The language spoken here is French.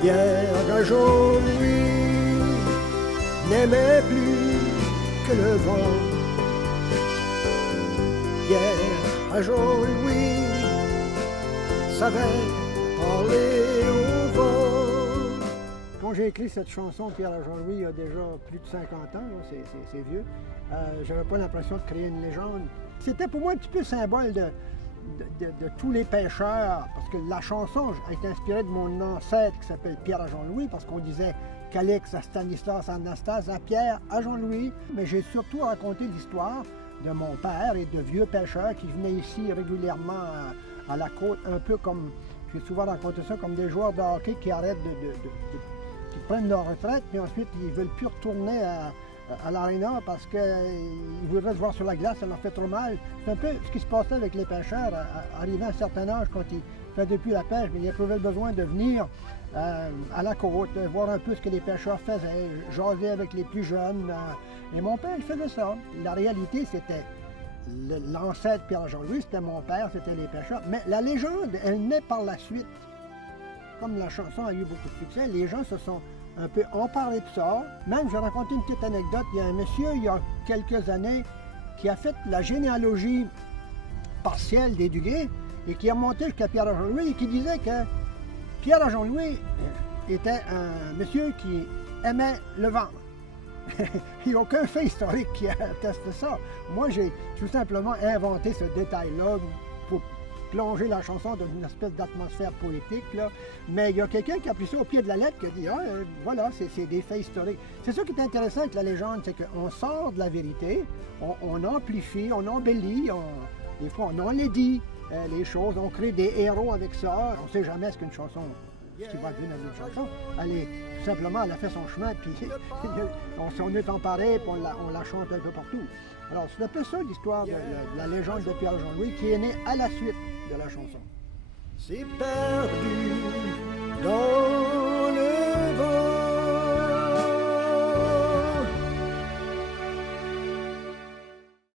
Pierre Jean-Louis n'aimait plus que le vent. Pierre Jean-Louis savait parler au vent. Quand j'ai écrit cette chanson, Pierre Jean-Louis, il y a déjà plus de 50 ans, c'est vieux, j'avais pas l'impression de créer une légende. C'était pour moi un petit peu symbole de tous les pêcheurs, parce que la chanson a été inspirée de mon ancêtre qui s'appelle Pierre à Jean-Louis, parce qu'on disait Calix à Stanislas, à Anastase, à Pierre, à Jean-Louis. Mais j'ai surtout raconté l'histoire de mon père et de vieux pêcheurs qui venaient ici régulièrement à la côte, un peu comme, j'ai souvent raconté ça, comme des joueurs de hockey qui arrêtent qui prennent leur retraite, puis ensuite ils ne veulent plus retourner à l'aréna parce qu'ils voudraient se voir sur la glace, ça leur fait trop mal. C'est un peu ce qui se passait avec les pêcheurs, arrivés à un certain âge, quand ils faisaient depuis la pêche, mais ils éprouvaient le besoin de venir à la côte, voir un peu ce que les pêcheurs faisaient, jaser avec les plus jeunes. Et mon père, il faisait ça. La réalité, c'était l'ancêtre Pierre Jean-Louis, c'était mon père, c'était les pêcheurs. Mais la légende, elle naît par la suite. Comme la chanson a eu beaucoup de succès, les gens se sont un peu emparés de ça. Même, je vais raconter une petite anecdote. Il y a un monsieur, il y a quelques années, qui a fait la généalogie partielle des Duguay et qui a monté jusqu'à Pierre Jean-Louis et qui disait que Pierre Jean-Louis était un monsieur qui aimait le vent. Il n'y a aucun fait historique qui atteste ça. Moi, j'ai tout simplement inventé ce détail-là pour plonger la chanson dans une espèce d'atmosphère poétique, là. Mais il y a quelqu'un qui a pris ça au pied de la lettre, qui a dit « Ah, voilà, c'est des faits historiques ». C'est ça qui est intéressant avec la légende, c'est qu'on sort de la vérité, on amplifie, on embellit, des fois on enlaidit les choses, on crée des héros avec ça. On ne sait jamais ce qu'une chanson, ce qui va devenir une chanson. Elle est, tout simplement, elle a fait son chemin, puis on s'en est emparé, puis on la chante un peu partout. Alors, c'est un peu ça l'histoire de la légende de Pierre Jean-Louis qui est née à la suite de la chanson. C'est perdu dans